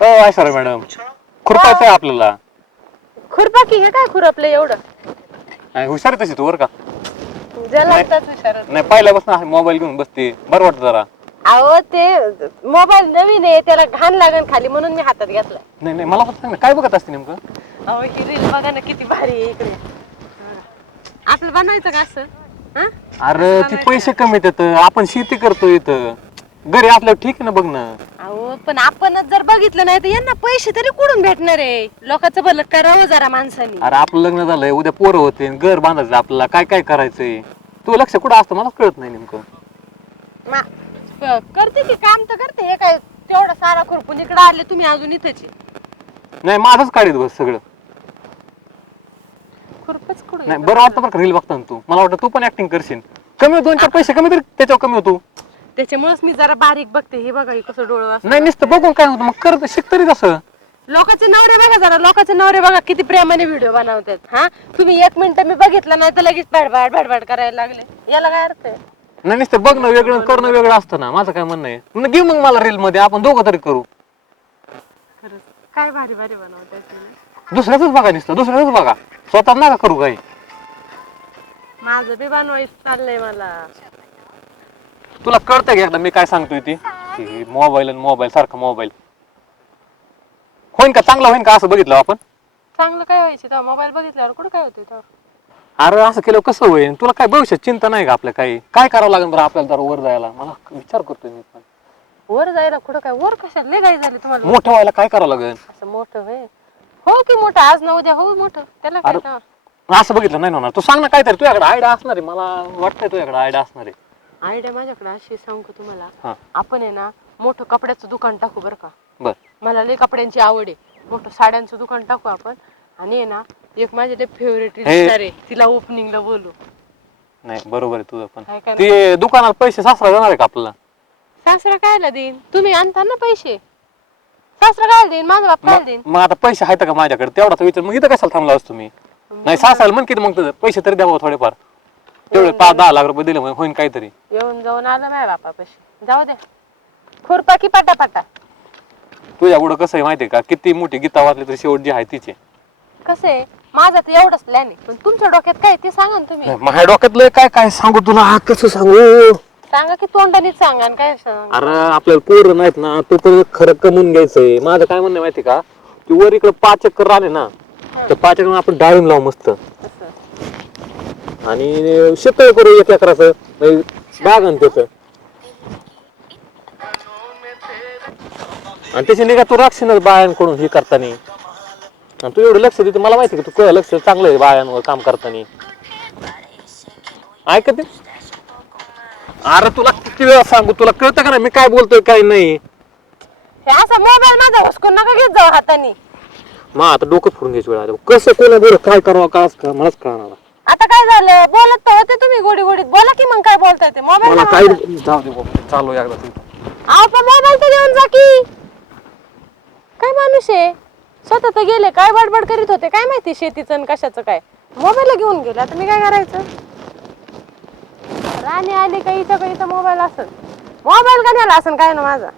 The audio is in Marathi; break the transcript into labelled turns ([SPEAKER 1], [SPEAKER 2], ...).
[SPEAKER 1] हो ऐश्वर्या मॅडम. खुरपायचं आहे आपल्याला.
[SPEAKER 2] खुरपा की हे काय खुरपलं एवढं?
[SPEAKER 1] नाही, हुशार आहे तशी तू बरं का?
[SPEAKER 2] लागतात हुशार
[SPEAKER 1] नाही पहिल्यापासून मोबाईल घेऊन बसते. बरं वाटतं जरा.
[SPEAKER 2] अहो ते मोबाईल नवीन आहे त्याला घाण लागन खाली म्हणून मी हातात घेतलाय.
[SPEAKER 1] नाही नाही मला पण सांग ना काय बघत असते नेमकं?
[SPEAKER 2] अहो ही रील बघा ना किती भारी आहे इकडे. असं बनवायचं का असं? हा?
[SPEAKER 1] अरे ती पैसे कमी येतात. आपण शेती करतो इथं. घरी असल्यावर ठीक ना बघ ना.
[SPEAKER 2] अहो पण आपणच जर बघितलं नाही तर यांना पैसे तरी कुठून भेटणार आहे? लोकांचं भलं करावं जरा माणसानी.
[SPEAKER 1] अरे आपलं लग्न झालंय उद्या पोरं होते घर बांधायचं आपल्याला. काय काय करायचंय? तू लक्ष कुठं असतं? मला कळत नाही नेमकं.
[SPEAKER 2] करते की काम तर करते. हे काय तेवढा सारा खुरपून इकडे आले तुम्ही अजून इथंच.
[SPEAKER 1] नाही माझंच काढीत बस सगळं.
[SPEAKER 2] खुरपच कुठं
[SPEAKER 1] नाही बरं वाटतं बरं रील बघताना तू. मला वाटतं तू पण ऍक्टिंग करशील. कमी दोन चार पैसे कमी तरी त्याच्यावर कमी होतो.
[SPEAKER 2] त्याच्यामुळेच मी जरा बारीक बघते. हे बघा हे कसं डोळं.
[SPEAKER 1] नाही नुसतं बघून काय होतं? मग कर शिक तरी कसं
[SPEAKER 2] लोकांचे नवरे बघा जरा लोकांचे नवरे बघा किती प्रेमाने व्हिडिओ बनवतात. हा? तुम्ही एक मिनिट मी बघितलं नाही तर लगेच बडबड बडबड करायला लागले. याला काय अर्थ आहे?
[SPEAKER 1] नाही नुसतं बघणं वेगळं करणं वेगळं असतं ना. माझं काय म्हणणं आहे? मग घे मग मला रील मध्ये आपण दोघं तरी करू.
[SPEAKER 2] खरंच. काय भारी भारी बनवतात तुम्ही.
[SPEAKER 1] दुसऱ्याच बघा नुसतं दुसऱ्याच बघा. स्वतः नका करू काही.
[SPEAKER 2] माझं बी बनवायचं चाललंय मला.
[SPEAKER 1] तुला कळतंय का एकदा मी काय सांगतोय ती? मोबाईल आणि मोबाईल सारखा मोबाईल. होईन का? चांगला होईन का? असं बघितलं आपण?
[SPEAKER 2] चांगलं काय व्हायचं? तेव्हा मोबाईल बघितल्यावर कुठं काय होतं तेव्हा
[SPEAKER 1] अरे असं केलं कसं होईल तुला काय भविष्यात चिंता नाही का आपल्या काही? काय करावं लागेल बरं आपल्याला जरा वर जायला? मला विचार करतोय मी पण.
[SPEAKER 2] वर जायला कुठं काय? वर कशाला? लय काय झाले तुम्हाला.
[SPEAKER 1] मोठं व्हायला काय करावं लागेल?
[SPEAKER 2] असं मोठं होय हो की मोठं? आज ना उद्या हो मोठं. त्याला काय
[SPEAKER 1] अरे-
[SPEAKER 2] तेव्हा?
[SPEAKER 1] असं बघितलं नाही होणार. तू सांग ना काहीतरी. तुझ्याकडे आयडिया असणार आहे. मला वाटतंय तुझ्याकडे आयडिया असणार आहे.
[SPEAKER 2] आयडिया माझ्याकडे अशी सांगू का
[SPEAKER 1] हा.
[SPEAKER 2] तुम्हाला आपण आहे ना मोठं कपड्याचं दुकान टाकू बरं का?
[SPEAKER 1] बर.
[SPEAKER 2] मला लय कपड्यांची आवड आहे. मोठं साड्यांचं दुकान टाकू आपण. आणि आहे ना एक माझी लय फेवरेट
[SPEAKER 1] हे-
[SPEAKER 2] आहे. तिला ओपनिंगला बोलू.
[SPEAKER 1] नाही बरोबर आहे तुझं पण.
[SPEAKER 2] करणार?
[SPEAKER 1] ते दुकानात पैसे सासरा देणार आहे का आपल्याला?
[SPEAKER 2] सासरा कायला देईन? तुम्ही आणता ना पैसे? सासरा काय देईन? माझा बाप काय
[SPEAKER 1] मग
[SPEAKER 2] देईन?
[SPEAKER 1] मग आता पैसे आहेत का माझ्याकडे? तेवढाच विचार मग इथं कशाला थांबला असतो मी नाही सासायला म्हण किती मग तुझं पैसे तरी द्यावं थोडेफार. तेवढे पाच दहा लाख रुपये दिले होईन काहीतरी.
[SPEAKER 2] येऊन जाऊन आलं माझ्या बापापाशी. जाऊ द्या खुरपा की पाटा
[SPEAKER 1] तुझ्या पुढं कसं आहे माहितीये का? किती मोठी गीता वाचली तरी शेवट जी आहे तिचे
[SPEAKER 2] कसं आहे? माझा तर एवढंच प्लॅन आहे. पण तुमच्या डोक्यात काय आहे ते सांगा ना तुम्ही.
[SPEAKER 1] माझ्या डोक्यातलं काय काय सांगू तुला? कसं सांगू?
[SPEAKER 2] सांगा की तोंडानीच सांगा आणि काय सांगा.
[SPEAKER 1] अरे आपल्याला पोरं नाहीत ना तो पण खरं कमवून घ्यायचंय. माझं काय म्हणणं आहे माहिती का? की वर इकडे पाच एकर आले ना तर पाच एकर आपण डाळिंब लावू मस्त. आणि शेततळ करू एक एकराचं. म्हणजे बाग आणि त्याचं. आणि त्याची निघा तू राक्षीनच बायांकडून हे करताना. आणि तू एवढं लक्ष देते मला माहिती का तू लक्ष चांगलं आहे बायांवर काम करताना. ऐकते अरे तुला किती वेळा सांगू तुला कळतं का नाही मी काय बोलतोय काय नाही?
[SPEAKER 2] हे असं मोबाईल माझा हुसकून नका घेत जाऊ हाताने.
[SPEAKER 1] मग आता डोकं फोडून घ्यायची वेळ आली. कसं कोणा बरं काय करावं का का मलाच कळणार
[SPEAKER 2] आता काय झालं? बोलत तर होते तुम्ही गोडी गोडीत बोला की मग काय बोलताय ते.
[SPEAKER 1] मला
[SPEAKER 2] मोबाईल
[SPEAKER 1] काय जाऊ दे बाबा, चालू एकदा तू.
[SPEAKER 2] मोबाईल तर देऊन जा की. काय माणूस आहे? स्वतः तर गेले. काय बडबड करीत होते? काय माहिती शेतीचं आणि कशाचं काय? मोबाईल घेऊन गेले. आता मी काय करायचं? राणी आली का इथं का इथं मोबाईल असेल? मोबाईल का नेला असेल काय ना माझा?